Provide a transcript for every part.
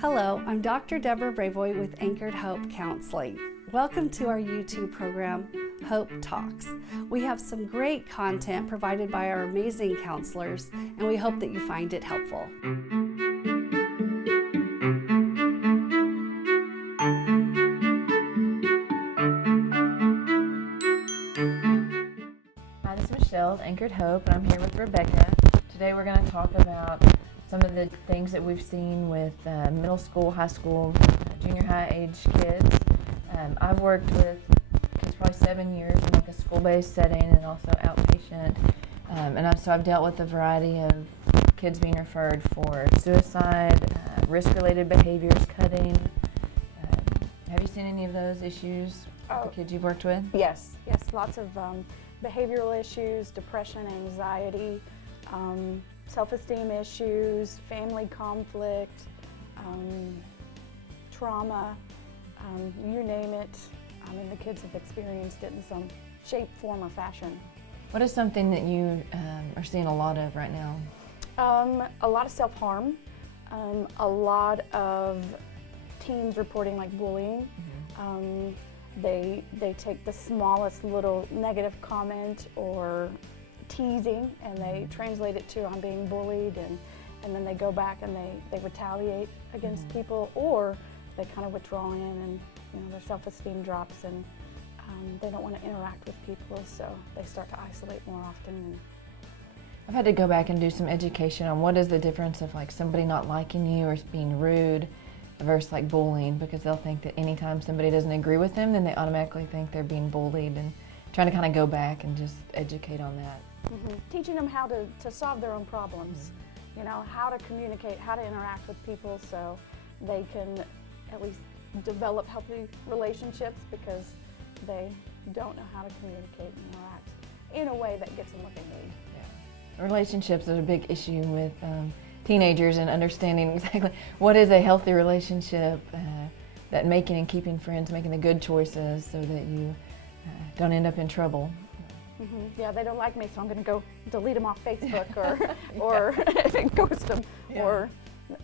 Hello, I'm Dr. Deborah Bravoy with Anchored Hope Counseling. Welcome to our YouTube program, Hope Talks. We have some great content provided by our amazing counselors, and we hope that you find it helpful. Hi, this is Michelle with Anchored Hope, and I'm here with Rebecca. Today we're going to talk about some of the things that we've seen with middle school, high school, junior high age kids. I've worked with kids probably 7 years in like a school-based setting and also outpatient. So I've dealt with a variety of kids being referred for suicide, risk-related behaviors, cutting. Have you seen any of those issues with the kids you've worked with? Yes, lots of behavioral issues, depression, anxiety, self-esteem issues, family conflict, trauma, you name it. I mean, the kids have experienced it in some shape, form, or fashion. What is something that you are seeing a lot of right now? A lot of self-harm, a lot of teens reporting like bullying. They take the smallest little negative comment or teasing and they translate it to I'm being bullied, and then they go back and they retaliate against people, or they kind of withdraw in and their self-esteem drops and they don't want to interact with people, so they start to isolate more often. And I've had to go back and do some education on what is the difference of like somebody not liking you or being rude versus like bullying, because they'll think that anytime somebody doesn't agree with them, then they automatically think they're being bullied, and trying to kind of go back and just educate on that. Teaching them how to solve their own problems, how to communicate, how to interact with people so they can at least develop healthy relationships, because they don't know how to communicate and interact in a way that gets them what they need. Yeah. Relationships are a big issue with teenagers, and understanding exactly what is a healthy relationship, that making and keeping friends, making the good choices so that you don't end up in trouble. Yeah, they don't like me, so I'm going to go delete them off Facebook or ghost them, or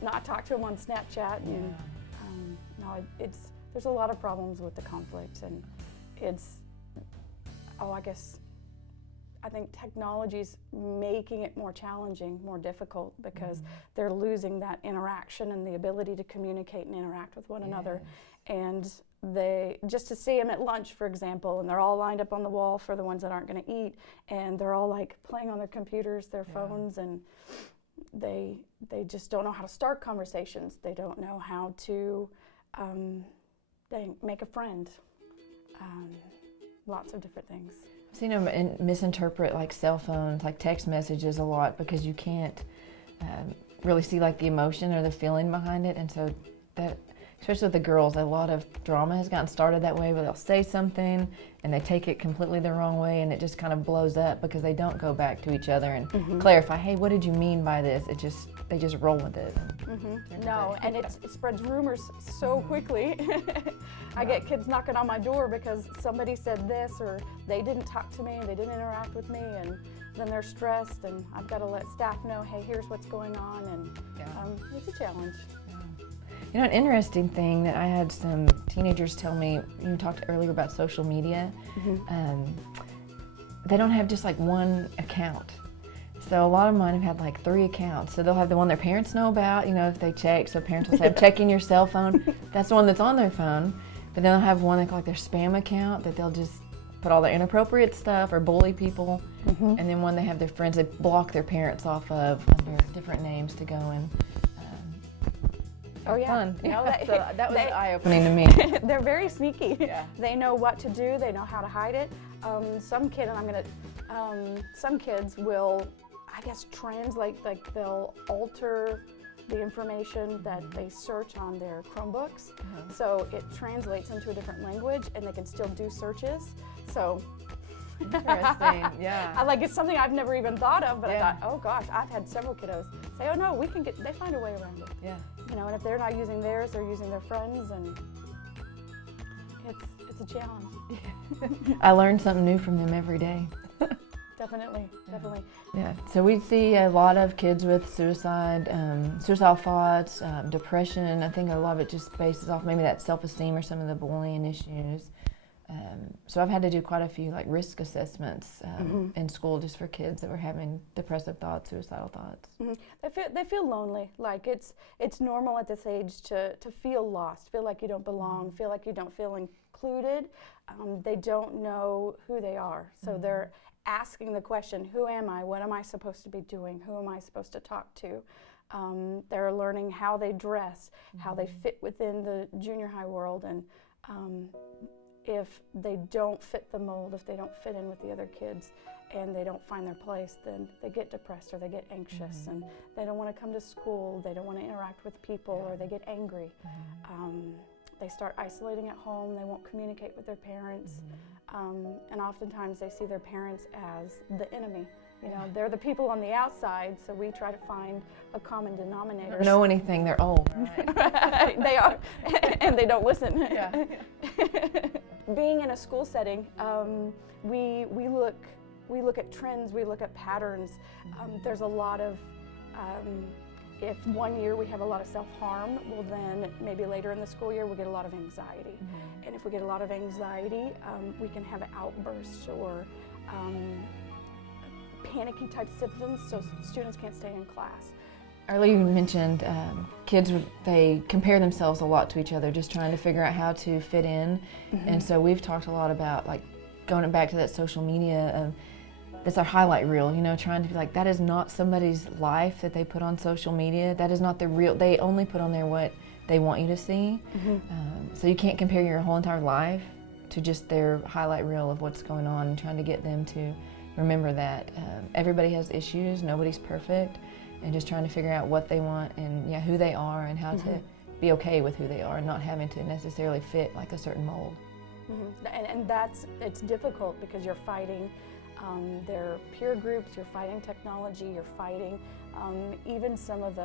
not talk to them on Snapchat. And, there's a lot of problems with the conflict, and I think technology's making it more challenging, more difficult, because they're losing that interaction and the ability to communicate and interact with one another. And they, just to see them at lunch, for example, and they're all lined up on the wall for the ones that aren't going to eat, and they're all like playing on their computers, their phones, and they just don't know how to start conversations. They don't know how to make a friend. Lots of different things. I've seen them misinterpret like cell phones, like text messages a lot, because you can't really see like the emotion or the feeling behind it, and so that, especially with the girls, a lot of drama has gotten started that way, where they'll say something and they take it completely the wrong way, and it just kind of blows up because they don't go back to each other and clarify, hey, what did you mean by this? They just roll with it. No, and it spreads rumors so quickly. I get kids knocking on my door because somebody said this, or they didn't talk to me, they didn't interact with me, and then they're stressed, and I've got to let staff know, hey, here's what's going on, and it's a challenge. You know, an interesting thing that I had some teenagers tell me, you talked earlier about social media, they don't have just like one account. So a lot of mine have had like 3 accounts. So they'll have the one their parents know about, if they check. So parents will say, checking your cell phone. That's the one that's on their phone. But then they'll have one like their spam account, that they'll just put all their inappropriate stuff or bully people. And then one they have their friends they block their parents off of under different names to go and fun. So that was eye-opening to me. They're very sneaky. Yeah. They know what to do. They know how to hide it. Some kids will, I guess, translate, like they'll alter the information that they search on their Chromebooks. So it translates into a different language, and they can still do searches. So Interesting, yeah. it's something I've never even thought of, but I thought, oh gosh, I've had several kiddos say, oh no, they find a way around it. Yeah. And if they're not using theirs, they're using their friends, and it's a challenge. I learn something new from them every day. definitely. Yeah, so we see a lot of kids with suicidal thoughts, depression. I think a lot of it just bases off maybe that self-esteem or some of the bullying issues. So I've had to do quite a few like risk assessments in school just for kids that were having depressive thoughts, suicidal thoughts. They feel lonely. Like it's normal at this age to feel lost, feel like you don't belong, feel like you don't feel included. They don't know who they are, so they're asking the question, who am I? What am I supposed to be doing? Who am I supposed to talk to? They're learning how they dress, how they fit within the junior high world, and if they don't fit the mold, if they don't fit in with the other kids and they don't find their place, then they get depressed or they get anxious and they don't want to come to school, they don't want to interact with people, or they get angry. They start isolating at home, they won't communicate with their parents, and oftentimes they see their parents as the enemy. You know, they're the people on the outside, so we try to find a common denominator. They don't know anything, they're old. Right, they are, and they don't listen. Yeah. Being in a school setting, we look at trends, we look at patterns. There's a lot of, if one year we have a lot of self-harm, well then maybe later in the school year we get a lot of anxiety. And if we get a lot of anxiety, we can have outbursts or panicky type symptoms, so students can't stay in class. Earlier you mentioned kids, they compare themselves a lot to each other, just trying to figure out how to fit in. And so we've talked a lot about like going back to that social media, that's our highlight reel, you know, trying to be like, that is not somebody's life that they put on social media. That is not the real, they only put on there what they want you to see. So you can't compare your whole entire life to just their highlight reel of what's going on, and trying to get them to remember that everybody has issues, nobody's perfect, and just trying to figure out what they want and who they are and how to be okay with who they are, and not having to necessarily fit like a certain mold. And it's difficult because you're fighting their peer groups, you're fighting technology, you're fighting even some of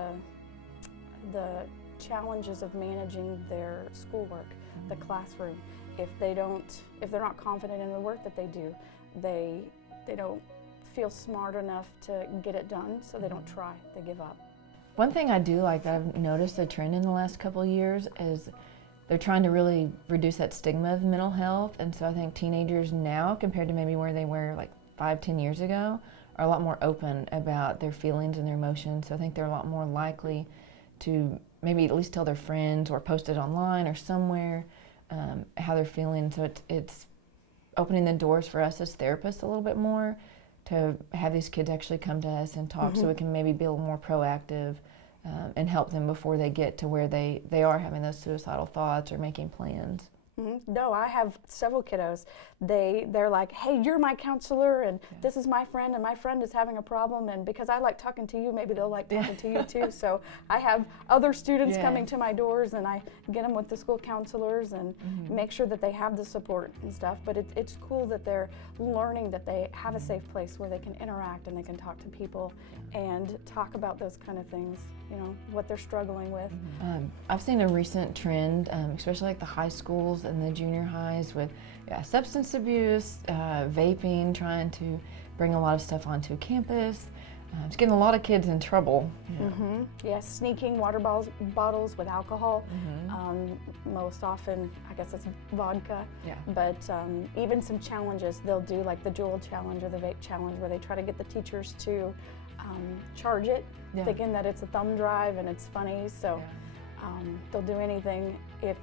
the challenges of managing their schoolwork, the classroom. If they're not confident in the work that they do, they don't feel smart enough to get it done, so they don't try, they give up. One thing I do like that I've noticed a trend in the last couple of years is they're trying to really reduce that stigma of mental health, and so I think teenagers now, compared to maybe where they were like 5-10 years ago, are a lot more open about their feelings and their emotions. So I think they're a lot more likely to maybe at least tell their friends or post it online or somewhere how they're feeling. So it's opening the doors for us as therapists a little bit more to have these kids actually come to us and talk, so we can maybe be a little more proactive and help them before they get to where they are having those suicidal thoughts or making plans. No, I have several kiddos. They're like, hey, you're my counselor, and this is my friend, and my friend is having a problem, and because I like talking to you, maybe they'll like talking to you too. So I have other students coming to my doors, and I get them with the school counselors and make sure that they have the support and stuff. But it's cool that they're learning that they have a safe place where they can interact and they can talk to people and talk about those kind of things, you know, what they're struggling with. I've seen a recent trend, especially like the high schools and the junior highs, with substance abuse, vaping, trying to bring a lot of stuff onto campus. It's getting a lot of kids in trouble. Yes, sneaking water bottles with alcohol. Most often, I guess it's vodka. But even some challenges, they'll do like the Juul challenge or the vape challenge, where they try to get the teachers to charge it, thinking that it's a thumb drive and it's funny. So they'll do anything if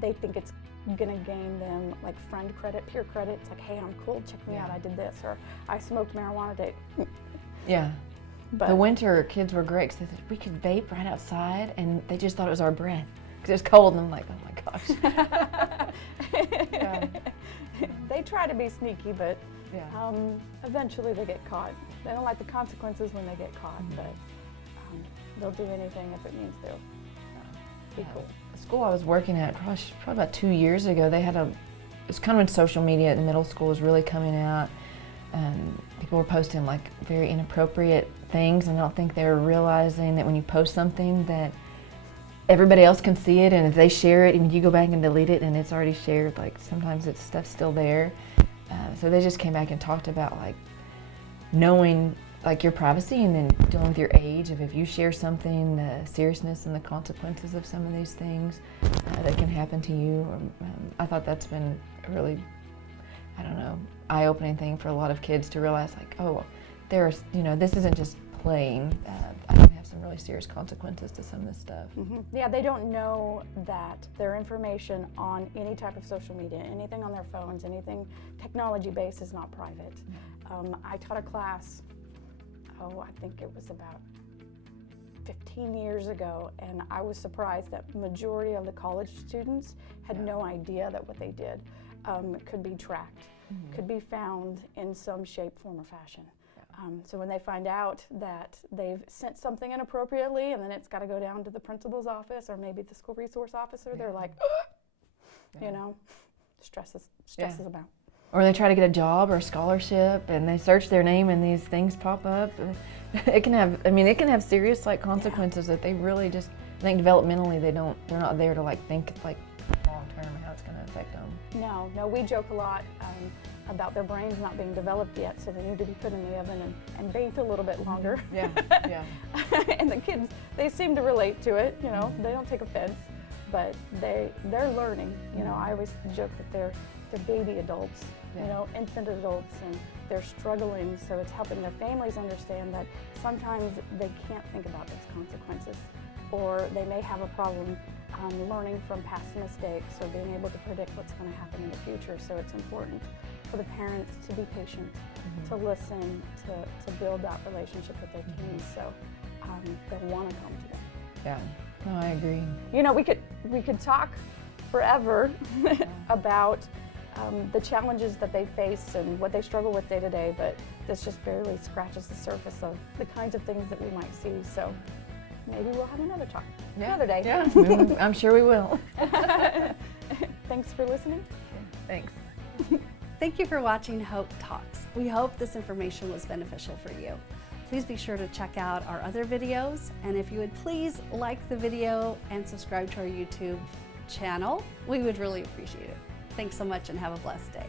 they think it's gonna gain them like friend credit, peer credit. It's like, hey, I'm cool, check me out, I did this, or I smoked marijuana today. But the winter kids were great because they said we could vape right outside, and they just thought it was our breath because it was cold, and I'm like, oh my gosh. They try to be sneaky, but eventually they get caught. They don't like the consequences when they get caught, but they'll do anything if it means they'll be cool. The school I was working at probably about 2 years ago, they had it's kind of when social media in middle school was really coming out. People were posting like very inappropriate things, and I don't think they were realizing that when you post something that everybody else can see it, and if they share it and you go back and delete it and it's already shared, like sometimes it's stuff's still there. So they just came back and talked about like knowing like your privacy and then dealing with your age of if you share something, the seriousness and the consequences of some of these things that can happen to you. I thought that's been a really, I don't know, eye-opening thing for a lot of kids to realize like, oh, there's, you know, this isn't just playing. I can have some really serious consequences to some of this stuff. Yeah, they don't know that their information on any type of social media, anything on their phones, anything technology-based is not private. I taught a class, I think it was about 15 years ago, and I was surprised that majority of the college students had no idea that what they did could be tracked, could be found in some shape, form, or fashion. So when they find out that they've sent something inappropriately and then it's got to go down to the principal's office or maybe the school resource officer, they're like, you know, stresses them out. Or they try to get a job or a scholarship and they search their name and these things pop up. It can have, I mean, it can have serious like consequences that they really just, I think developmentally they're not there to like think like long term how it's going to affect them. No, we joke a lot about their brains not being developed yet, so they need to be put in the oven and baked a little bit longer. Yeah. And the kids, they seem to relate to it, you know, they don't take offense, but they're learning. You know, I always joke that they're baby adults, you know, infant adults, and they're struggling, so it's helping their families understand that sometimes they can't think about those consequences, or they may have a problem learning from past mistakes or being able to predict what's going to happen in the future. So it's important for the parents to be patient, to listen, to build that relationship with their teens, so they'll want to come to them. Yeah, no, I agree. You know, we could talk forever about the challenges that they face and what they struggle with day to day, but this just barely scratches the surface of the kinds of things that we might see. So maybe we'll have another talk another day. Yeah, I'm sure we will. Thanks for listening. Thanks. Thank you for watching Hope Talks. We hope this information was beneficial for you. Please be sure to check out our other videos, and if you would please like the video and subscribe to our YouTube channel, we would really appreciate it. Thanks so much and have a blessed day.